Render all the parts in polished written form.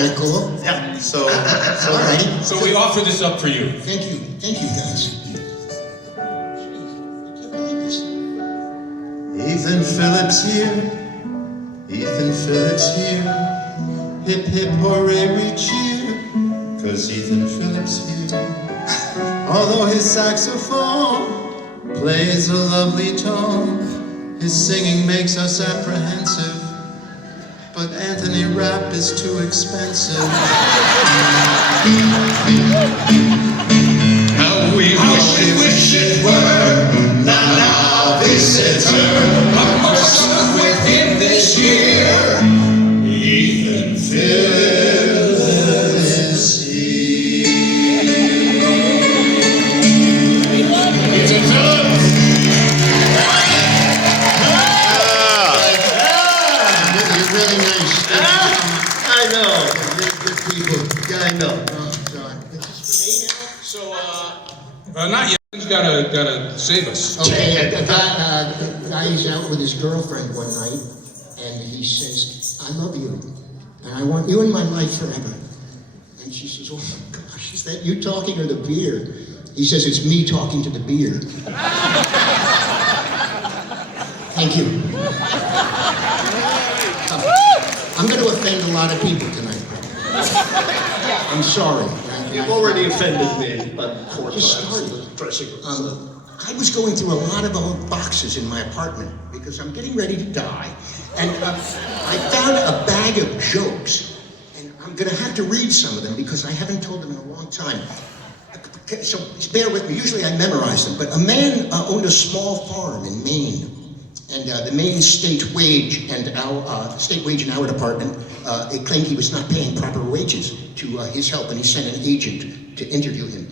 kind of cool. Yeah. So Alrighty. So we offer this up for you. Thank you guys. Ethan Phillips here. Ethan Phillips here. Hip hip hooray we cheer. 'Cause Ethan Phillips here. Although his saxophone plays a lovely tone, his singing makes us apprehensive. But Anthony Rapp is too expensive. How we wish it were now visitor a person within this year. Ethan Phillips is here. Ethan Phillips. You're really nice. I know. You're good people. Yeah, I know. Oh, God. Is this for me now? So, not yet. He's gotta save us. Okay, a guy's out with his girlfriend one night, and he says, I love you, and I want you in my life forever. And she says, oh my gosh, is that you talking or the beer? He says, it's me talking to the beer. Thank you. I'm going to offend a lot of people tonight. I'm sorry. You've already offended me, but 4 Just times. started. Dressing room. I was going through a lot of old boxes in my apartment because I'm getting ready to die, and I found a bag of jokes, and I'm going to have to read some of them because I haven't told them in a long time. So bear with me. Usually I memorize them, but a man owned a small farm in Maine, and the Maine state wage and hour department it claimed he was not paying proper wages to his help, and he sent an agent to interview him.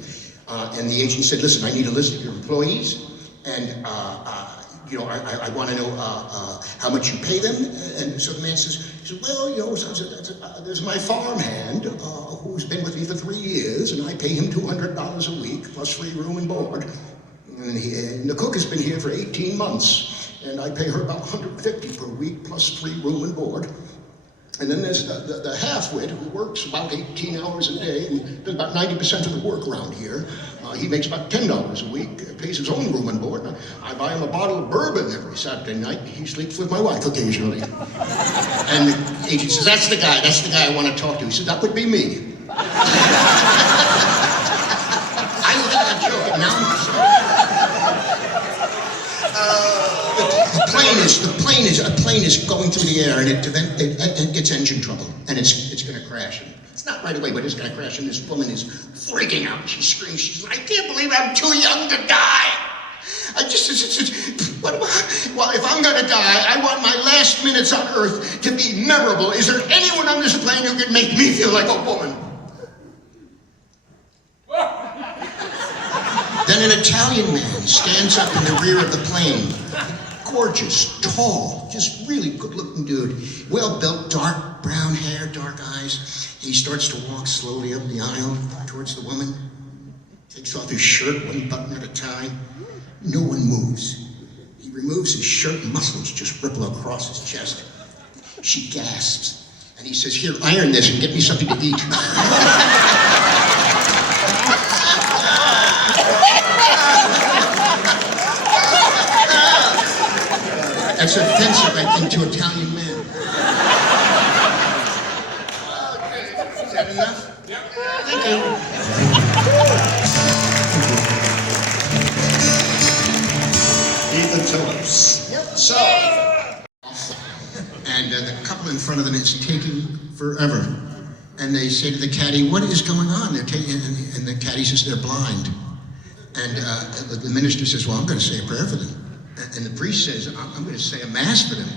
And the agent said, listen, I need a list of your employees, and I want to know how much you pay them. And so the man says, well, there's my farmhand who's been with me for 3 years, and I pay him $200 a week plus free room and board. And the cook has been here for 18 months, and I pay her about $150 per week plus free room and board. And then there's the half-wit who works about 18 hours a day and does about 90% of the work around here. He makes about $10 a week, pays his own room and board. I buy him a bottle of bourbon every Saturday night. He sleeps with my wife occasionally. And the agent says, that's the guy I want to talk to. He says, that would be me. I love that joke, and now a plane is going through the air, and it gets engine trouble, and it's going to crash. And it's not right away, but it's going to crash, and this woman is freaking out. She screams. She says, I can't believe I'm too young to die. Well, if I'm going to die, I want my last minutes on Earth to be memorable. Is there anyone on this plane who can make me feel like a woman? Then an Italian man stands up in the rear of the plane. Gorgeous, tall, just really good-looking dude. Well-built, dark brown hair, dark eyes. He starts to walk slowly up the aisle towards the woman. Takes off his shirt, one button at a time. No one moves. He removes his shirt, muscles just ripple across his chest. She gasps, and he says, here, iron this and get me something to eat. That's offensive, I think, to Italian men. Okay, is that enough? Yep. Thank you. Ethan Phillips. Yep. So, and the couple in front of them is taking forever. And they say to the caddy, what is going on? They're taking, and the caddy says they're blind. And the minister says, well, I'm going to say a prayer for them. And the priest says, I'm going to say a mass for them.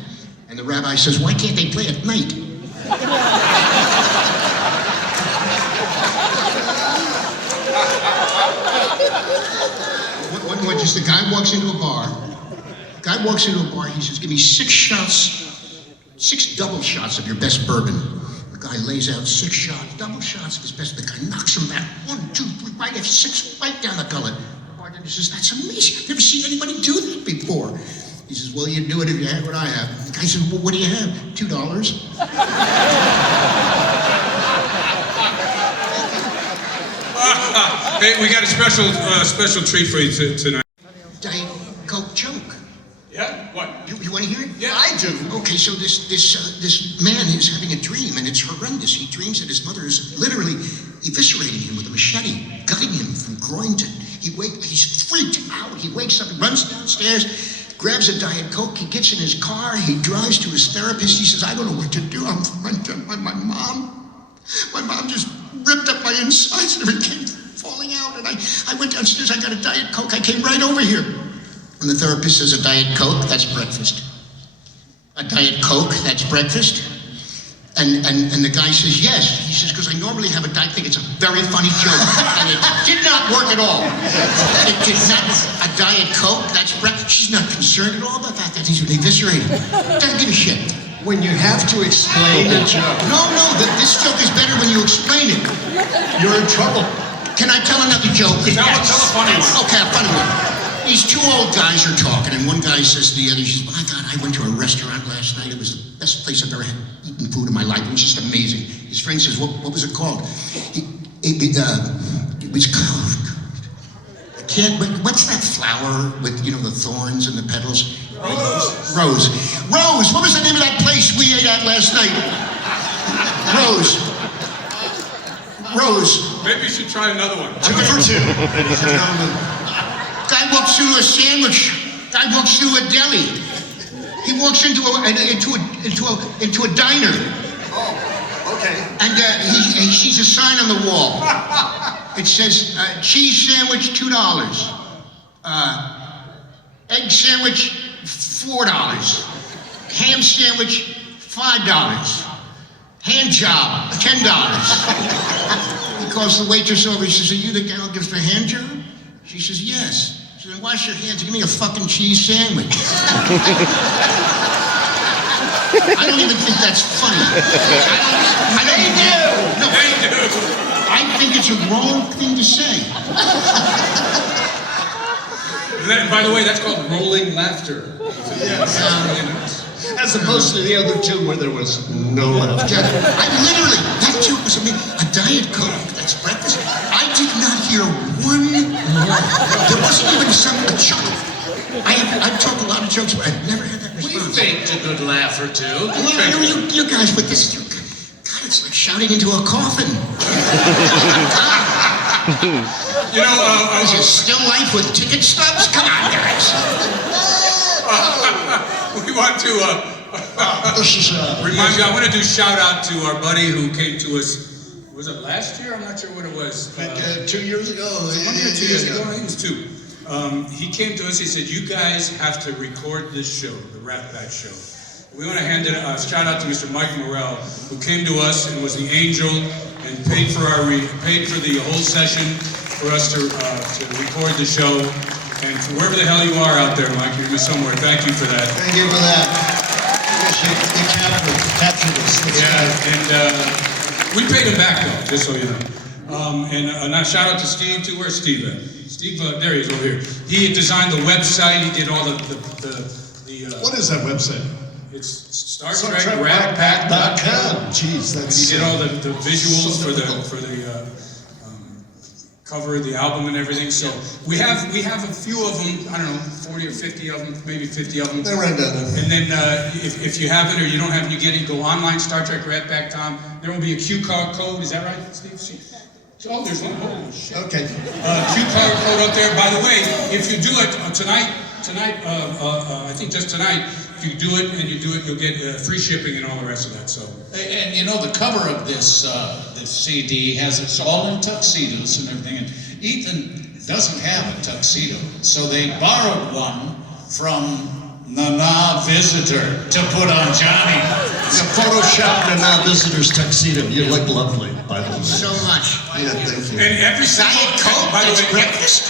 And the rabbi says, why can't they play at night? One, just the guy walks into a bar. He says, give me 6 double shots of your best bourbon. The guy lays out 6 shots, double shots of his best. The guy knocks him back. 1, 2, 3, right at 6, right down the gullet. Bartender says, that's amazing. I've never seen anybody do that before. He says, well, you'd do it if you had what I have. The guy says, well, what do you have? $2. Hey, we got a special treat for you tonight. Diet Coke joke. Yeah? What? You want to hear it? Yeah. I do. Okay, so this man is having a dream, and it's horrendous. He dreams that his mother is literally eviscerating him with a machete, gutting him from groin to... He's freaked out. He wakes up, he runs downstairs, grabs a Diet Coke, he gets in his car, he drives to his therapist. He says, I don't know what to do. I'm frightened by my mom. My mom just ripped up my insides and everything came falling out. And I went downstairs, I got a Diet Coke. I came right over here. And the therapist says, a Diet Coke, that's breakfast. A Diet Coke, that's breakfast? And the guy says, yes. He says, because I normally have a diet. I think it's a very funny joke. And it did not work at all. It did not. A Diet Coke, that's breakfast. She's not concerned at all about the fact that he's been eviscerated. Doesn't give a shit. When you have to explain a joke, No, this joke is better when you explain it. you're in trouble. Can I tell another joke? Tell a funny one. Okay, a funny one. These two old guys are talking, and one guy says to the other, he says, my God, I went to a restaurant last night. It was the best place I've ever had eaten food in my life. It was just amazing. His friend says, what was it called? It was called, I can't, what's that flower with, the thorns and the petals? Rose. Rose, what was the name of that place we ate at last night? Rose. Maybe you should try another one. 2 for 2. Ladies and gentlemen. Guy walks through a sandwich. Guy walks through a deli. He walks into a diner. Oh, okay. And he sees a sign on the wall. It says, cheese sandwich, $2. Egg sandwich, $4. Ham sandwich, $5. Hand job, $10. He calls the waitress over. He says, are you the gal who gives the hand job? She says, yes. He says, then wash your hands and give me a fucking cheese sandwich. I don't even think that's funny. I think it's a wrong thing to say. By the way, that's called rolling laughter. As opposed to the other two where there was no laughter. That joke was amazing. A Diet Coke, that's breakfast. I did not hear one word. There wasn't even a chuckle. I've told a lot of jokes, but I've never had that response. We faked a good laugh or two. You guys, but this, God, it's like shouting into a coffin. Is it still life with ticket stubs? Come on, guys. We want to remind you, I want to do shout out to our buddy who came to us, was it last year? I'm not sure what it was. 2 years ago. 1 or 2 years ago, I think it was 2. He came to us, he said, you guys have to record this show, the Rat Pack show. We want to hand a shout out to Mr. Mike Morrell, who came to us and was the angel and paid for the whole session for us to record the show. And wherever the hell you are out there, Mike, you're somewhere. Thank you for that. Thank you for that. You captured us. And we paid him back though, just so you know. And a shout out to Steve too. Where's Steve at? Steve, there he is over here. He designed the website. He did all the What is that website? It's Star Trek RatPack.com. Jeez, that's. He did all the visuals for the cover of the album and everything. So we have a few of them. I don't know, 40 or 50 of them, maybe 50 of them. They're right down there. And then if you have it or you don't have it, you get it. Go online, StarTrekRatPack.com. There will be a QR code. Is that right, Steve? Oh, there's one. Oh shit. Okay. QR code up there. By the way, if you do it tonight, I think just tonight. If you do it and you do it, you'll get free shipping and all the rest of that. So. And you know, the cover of this CD has us all in tuxedos and everything. And Ethan doesn't have a tuxedo, so they borrowed one from Nana Visitor to put on Johnny. You photoshopped Nana Visitor's tuxedo. You look lovely, by the way. So much. Yeah, thank you. And every single Coke, by the that's way, breakfast.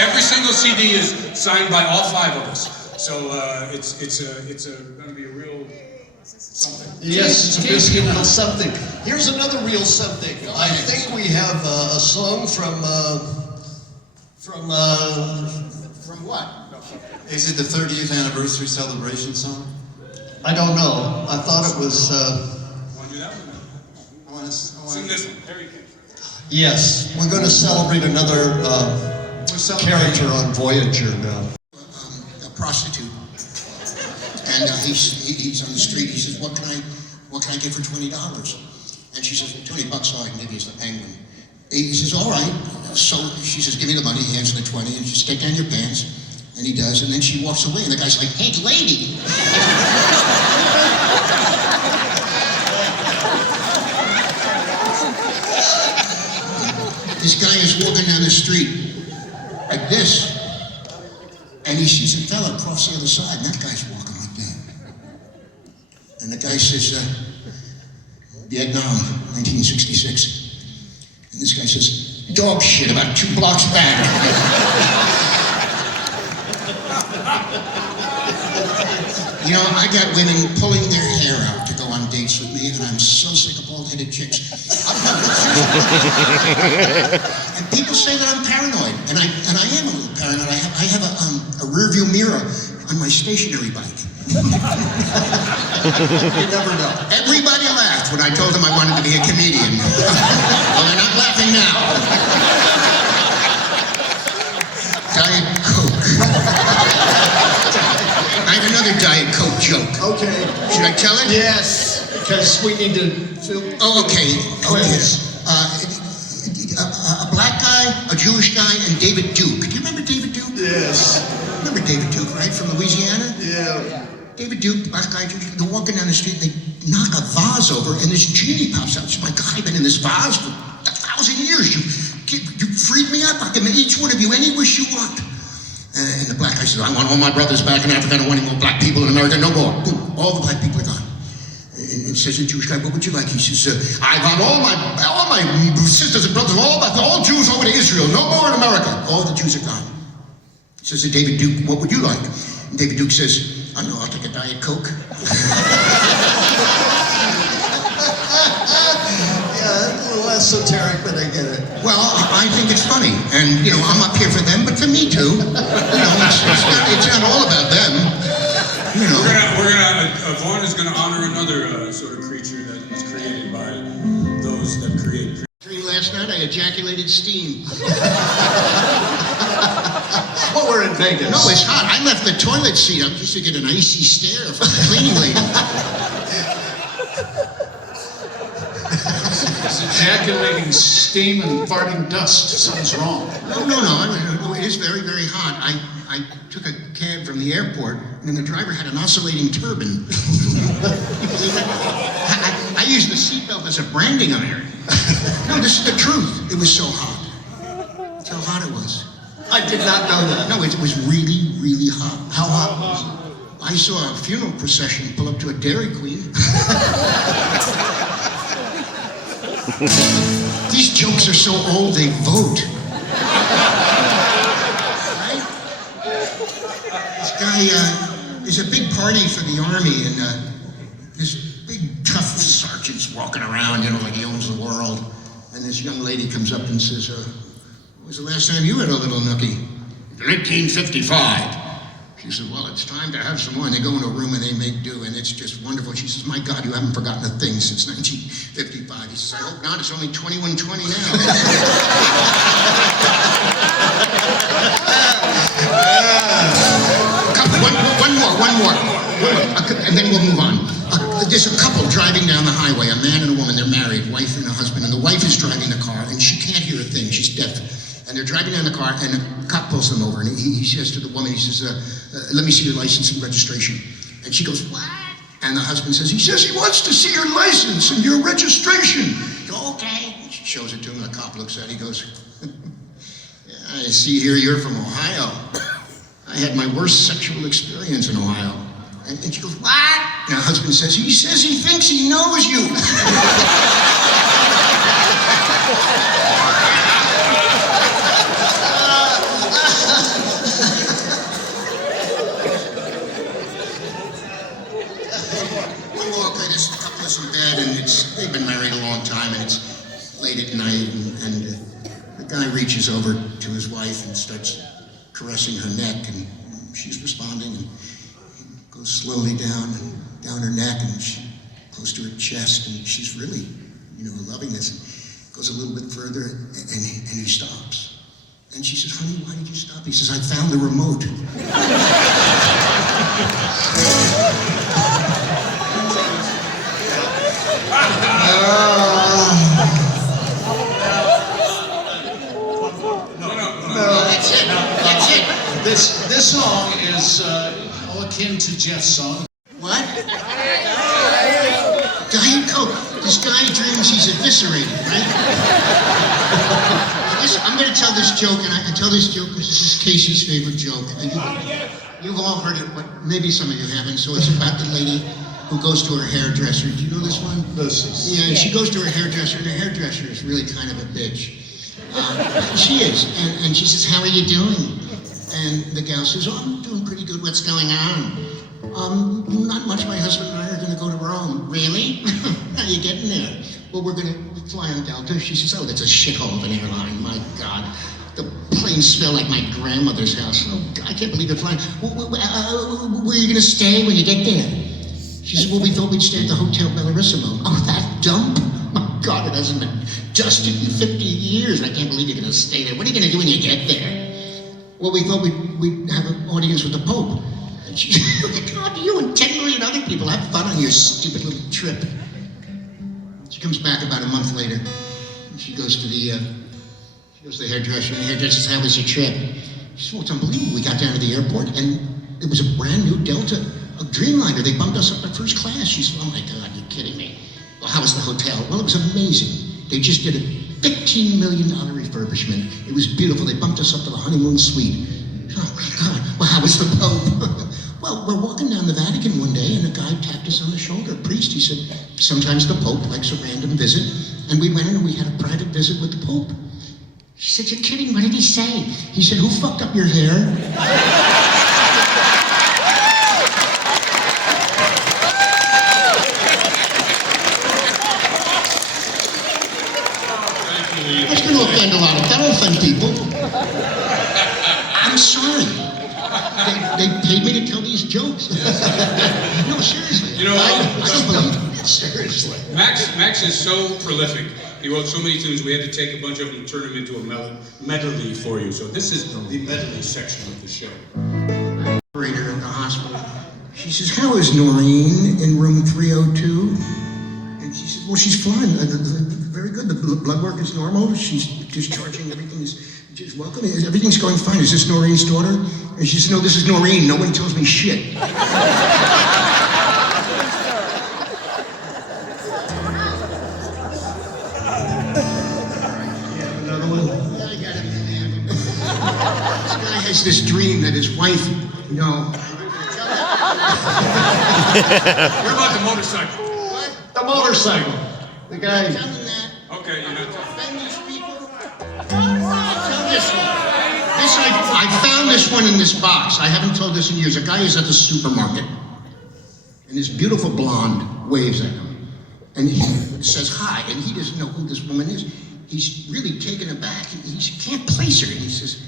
every single CD is signed by all 5 of us. So it's going to be a real something. Yes, it's a biscuit real something. Here's another real something. I think we have a song from what? Is it the 30th anniversary celebration song? I don't know. I thought it was. Want to do that one? I want to Sing this one. There you go. Yes, we're going to celebrate another character on Voyager now. A prostitute, and he's on the street. He says, "What can I get for $20?" And she says, "Well, $20 all I can give you is the penguin." He says, "All right." So she says, "Give me the money." He hands her the 20, and she says, "Take down your pants." And he does, and then she walks away, and the guy's like, "Hey, lady." This guy is walking down the street like this, and he sees a fella across the other side, and that guy's walking like that. And the guy says, "Vietnam, 1966. And this guy says, "Dog shit, about 2 blocks back." You know, I got women pulling their hair out to go on dates with me, and I'm so sick of bald-headed chicks. And people say that I'm paranoid, and I am a little paranoid. I have a rear view mirror on my stationary bike. You never know. Everybody laughed when I told them I wanted to be a comedian. Well, they're not laughing now. Diet Coke. I have another Diet Coke joke. Okay. Should I tell it? Yes, because we need to film. Oh, okay. Quiz. A black guy, a Jewish guy, and David Duke. Do you remember David Duke? Yes. Remember David Duke, right? From Louisiana? Yeah. David Duke, black guy, they're walking down the street, and they knock a vase over, and this genie pops out. She's like, "I've been in this vase for 1,000 years. You freed me up. I can make each one of you any wish you want." And the black guy says, "I want all my brothers back in Africa. I don't want any more black people in America. No more." Boom. All the black people are gone. And says the Jewish guy, "What would you like?" He says, "I want all my sisters and brothers, all Jews over to Israel. No more in America." All the Jews are gone. He says to David Duke, "What would you like?" And David Duke says, "I don't know, I'll take a Diet Coke." Yeah, a little esoteric, but I get it. Well, I think it's funny, and I'm up here for them, but for me too. It's not all about them. Vaughn is gonna honor another sort of creature that was created by those that create. Last night I ejaculated steam. Well, we're in Vegas. No, it's hot. I left the toilet seat up just to get an icy stare from the cleaning lady. It's ejaculating steam and farting dust. Something's wrong. No. It is very, very hot. I took a cab from the airport, and the driver had an oscillating turbine. I used the seatbelt as a branding iron. No, this is the truth. It was so hot. That's how hot it was. I did not know that. No, it was really, really hot. How hot was it? I saw a funeral procession pull up to a Dairy Queen. These jokes are so old, they vote. Right? This guy, there's a big party for the army, and this big tough sergeant's walking around, like he owns the world. And this young lady comes up and says, "When was the last time you had a little nookie?" 1955. She said, "Well, it's time to have some more." And they go in a room and they make do, and it's just wonderful. She says, "My God, you haven't forgotten a thing since 1955. He says, "I hope not. It's only 21:20 now." One more. And then we'll move on. There's a couple driving down the highway, a man and a woman. They're married, wife and a husband, and the wife is driving the car, and she can't hear a thing. She's deaf. And they're driving down the car, and a cop pulls them over, and he says to the woman, he says, "Let me see your license and registration." And she goes, "What?" And the husband says, he wants to see your license and your registration. "Okay." And she shows it to him, and the cop looks at it, he goes, "Yeah, I see here you're from Ohio. I had my worst sexual experience in Ohio." And she goes, "What?" And the husband says he thinks he knows you. This couple is in bed, and they've been married a long time, and it's late at night, and the guy reaches over to his wife and starts caressing her neck, and she's responding, and he goes slowly down her neck, and close to her chest, and she's really, loving this. Goes a little bit further, and he stops. And she says, honey, why did you stop? He says, I found the remote. No. That's it. That's it. This song is akin to Jeff's song. What? Diet Coke. This guy dreams he's eviscerated, right? Listen, I'm going to tell this joke, and I can tell this joke because this is Casey's favorite joke. And you've all heard it, but maybe some of you haven't. So it's about the lady who goes to her hairdresser. Do you know this one? Yeah, and she goes to her hairdresser, and the hairdresser is really kind of a bitch. She is, and she says, how are you doing? And the gal says, oh, I'm doing pretty good. What's going on? Not much. My husband and I are going to go to Rome. Really? How are you getting there? Well, we're going to fly on Delta. She says, oh, that's a shithole of an airline. My God. The planes smell like my grandmother's house. Oh, God, I can't believe you're flying. Where are you going to stay when you get there? She said, well, we thought we'd stay at the Hotel Bellissimo. Oh, that dump? My God, it hasn't been dusted in 50 years. I can't believe you're going to stay there. What are you going to do when you get there? Well, we thought we'd have an audience with the Pope. And she said, God, you and 10 million other people have fun on your stupid little trip. She comes back about a month later. And she goes to the hairdresser, and the hairdresser says, how was your trip? She said, well, it's unbelievable. We got down to the airport, and it was a brand new Delta, a Dreamliner. They bumped us up to first class. She said, oh my God, you're kidding me. Well, how was the hotel? Well, it was amazing. They just did a $15 million refurbishment. It was beautiful. They bumped us up to the honeymoon suite. Oh my God. Well, how was the Pope? Well, we're walking down the Vatican one day, and a guy tapped us on the shoulder, a priest. He said, sometimes the Pope likes a random visit. And we went in and we had a private visit with the Pope. She said, you're kidding. What did he say? He said, who fucked up your hair? That's going to offend a lot of, that'll offend people. I'm sorry. They paid me to tell these jokes. No, seriously. You know, I don't believe it. Seriously. Max is so prolific. He wrote so many tunes, we had to take a bunch of them and turn them into a medley for you. So this is the medley section of the show. Operator at the hospital. She says, how is Noreen in room 302? And she says, well, she's fine. Very good. The blood work is normal. She's discharging. Everything is just welcome. Everything's going fine. Is this Noreen's daughter? And she says, no, this is Noreen. Nobody tells me shit. Another one? Yeah, I got it. This guy has this dream that his wife, What about the motorcycle? What? The motorcycle. The guy. Tell them that. Okay, you're not Offend these people. I'll tell this one. I found this one in this box. I haven't told this in years. A guy is at the supermarket, and this beautiful blonde waves at him, and he says hi, and he doesn't know who this woman is. He's really taken aback. He can't place her, and he says,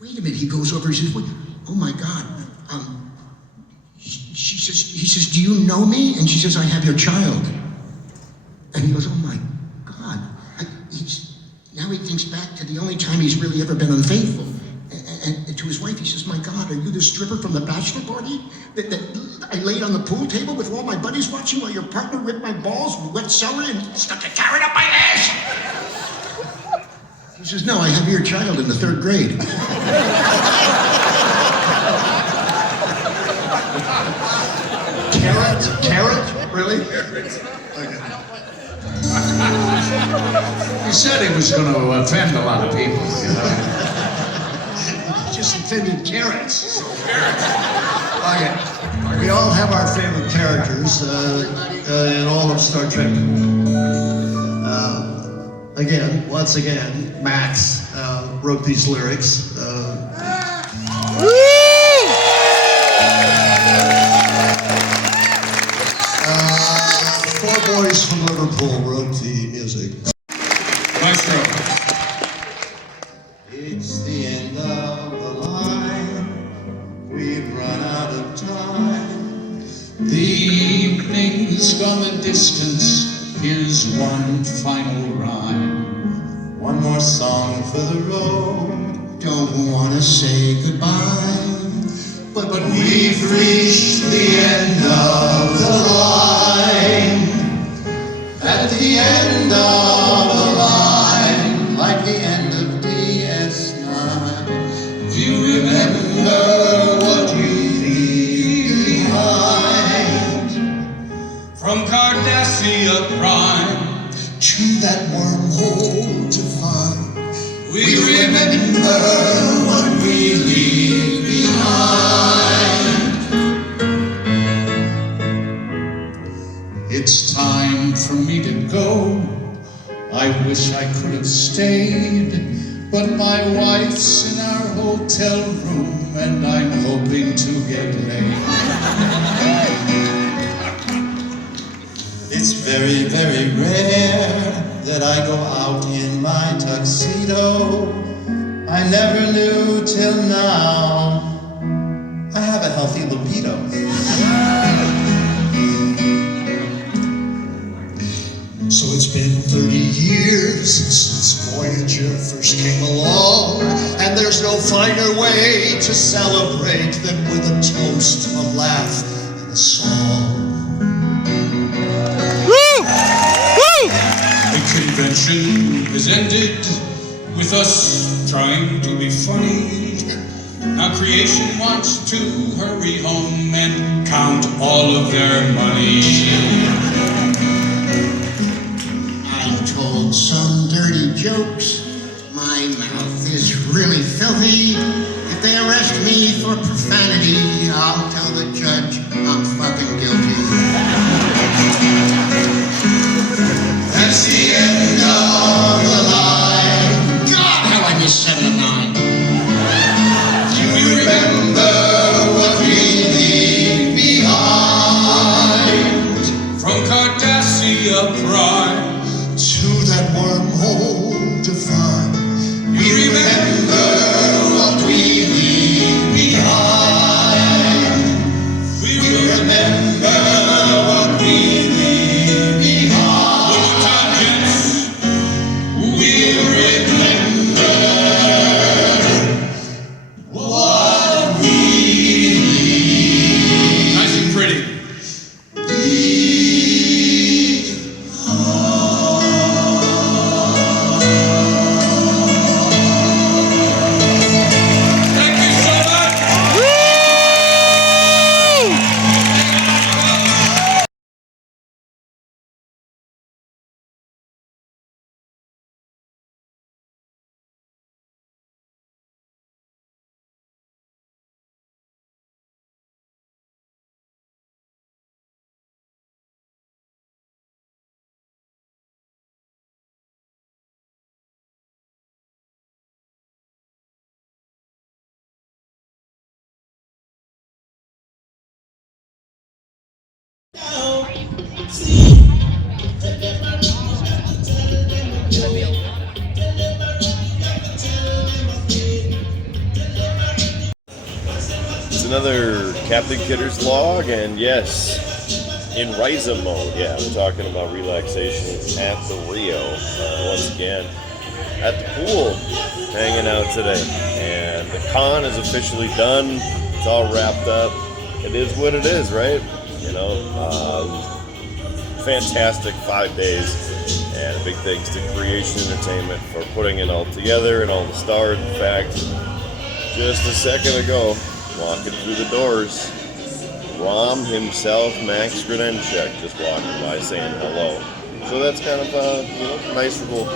"Wait a minute." He goes over. He says, "What? Oh my God." He says, "Do you know me?" And she says, "I have your child." And he goes, "Oh my God." Now he thinks back to the only time he's really ever been unfaithful. And to his wife, he says, "My God, are you the stripper from the bachelor party that I laid on the pool table with all my buddies watching while your partner ripped my balls with wet celery and stuck a carrot up my ass?" He says, "No, I have your child in the 3rd grade." Carrot? Really? He said he was going to offend a lot of people, you know. Just offended carrots. Okay. We all have our favorite characters in all of Star Trek. Once again, Max wrote these lyrics. Four boys from Liverpool wrote the music. Maestro. It's the end of the line. We've run out of time. The evening's gone the distance, here's one final rhyme. one more song for the road. Don't wanna say goodbye, but We've reached the end of the line. At the end of the line, like the end of DS9. Do you remember what we leave behind? From Cardassia Prime, To that wormhole to find. we Remember what we leave behind. It's time for me to go. I wish I could have stayed, but my wife's in our hotel room and I'm hoping to get laid. It's very, very rare that I go out in my tuxedo. I never knew till now I have a healthy libido. So it's been 30 years since Voyager first came along, and there's no finer way to celebrate than with a toast, a laugh, and a song. The convention has ended with us trying to be funny. Now creation wants to hurry home and count all of their money. I've told some dirty jokes. My mouth is really filthy. If they arrest me for profanity, I'll tell the judge I'm fucking guilty. That's the end of the line. God, how I miss 7 and 9. Do you remember what we leave behind? From Cardassia Prime, To that wormhole to find. We remember what we leave behind. we We remember what we leave behind. One more time, gents. We remember what we Nice and pretty. Thank you so much. It's another Captain Kidder's log, and yes, in Risa mode. Yeah, we're talking about relaxation at the Rio. Once again, at the pool, hanging out today. And the con is officially done. It's all wrapped up. It is what it is, right? You know, fantastic 5 days. And big thanks to Creation Entertainment for putting it all together and all the stars. In fact, just a second ago, walking through the doors, Rom himself, Max Granenchek, just walking by saying hello. So that's kind of a nice little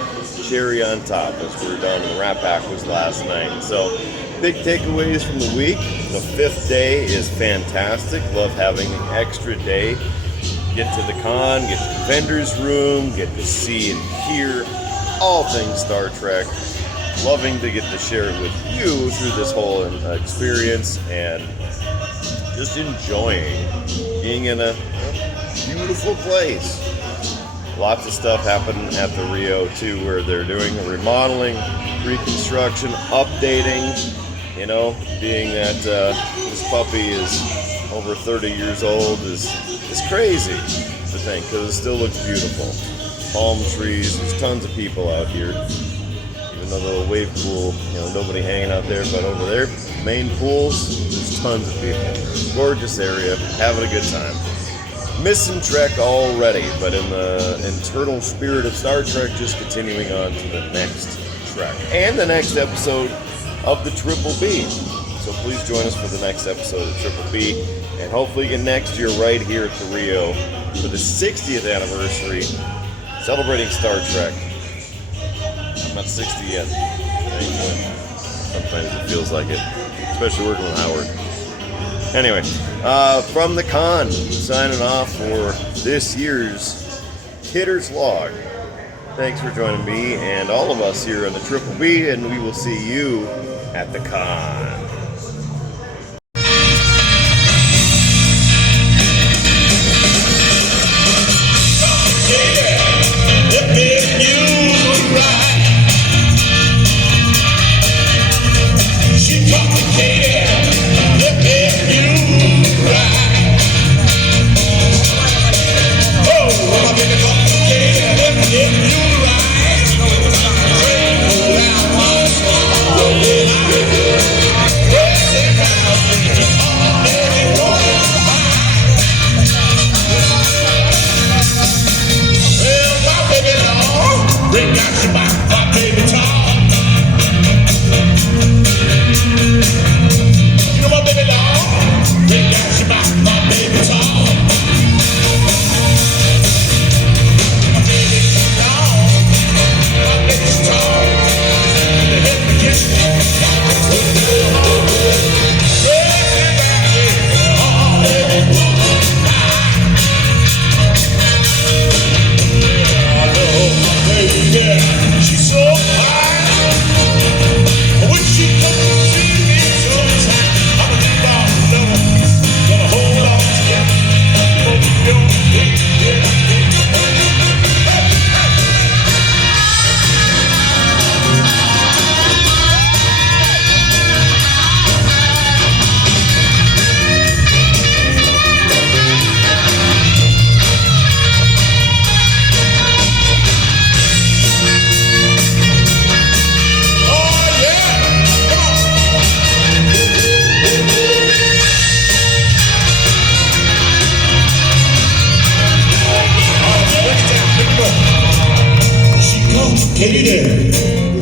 cherry on top as we're done. And the Rat Pack was last night. So big takeaways from the week. The 5th day is fantastic. Love having an extra day. Get to the con, get to the vendor's room, get to see and hear all things Star Trek. Loving to get to share it with you through this whole experience and just enjoying being in a beautiful place. Lots of stuff happening at the Rio too, where they're doing a remodeling, reconstruction, updating. You know, being that this puppy is over 30 years old is crazy to think, because it still looks beautiful. Palm trees, there's tons of people out here. another little wave pool. Nobody hanging out there, but over there, main pools, there's tons of people. Gorgeous area, having a good time. Missing Trek already, but in the eternal spirit of Star Trek, just continuing on to the next Trek and the next episode of the Triple B. So please join us for the next episode of Triple B, and hopefully again next year right here at the Rio for the 60th anniversary, celebrating Star Trek. I'm not 60 yet. Thankfully. Sometimes it feels like it, especially working with Howard. Anyway, from the con, signing off for this year's Kidder's Log. Thanks for joining me and all of us here on the Triple B, and we will see you at the con.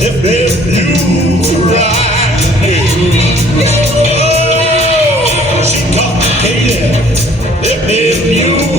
If there's you right here. Oh, she complicated. If there's you